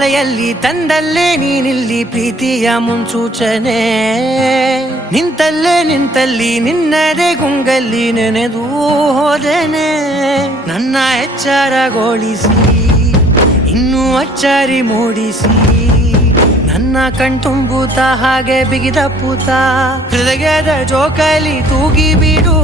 ಮಳೆಯಲ್ಲಿ ತಂದಲ್ಲೇ ನೀನಿಲ್ಲಿ ಪ್ರೀತಿಯ ಮುನ್ಸೂಚನೆ. ನಿಂತಲ್ಲಿ ನಿನ್ನದೇ ಗುಂಗಲ್ಲಿ ನೆನೆದು ಹೋದೆನೆ. ನನ್ನ ಎಚ್ಚರಗೊಳಿಸಿ ಇನ್ನೂ ಅಚ್ಚರಿ ಮೂಡಿಸಿ, ನನ್ನ ಕಣ್ತುಂಬುತ್ತ ಹಾಗೆ ಬಿಗಿದ ಪೂತ ಹೃದಯದ ಜೋಕಾಲಿ ತೂಗಿ ಬಿಡು.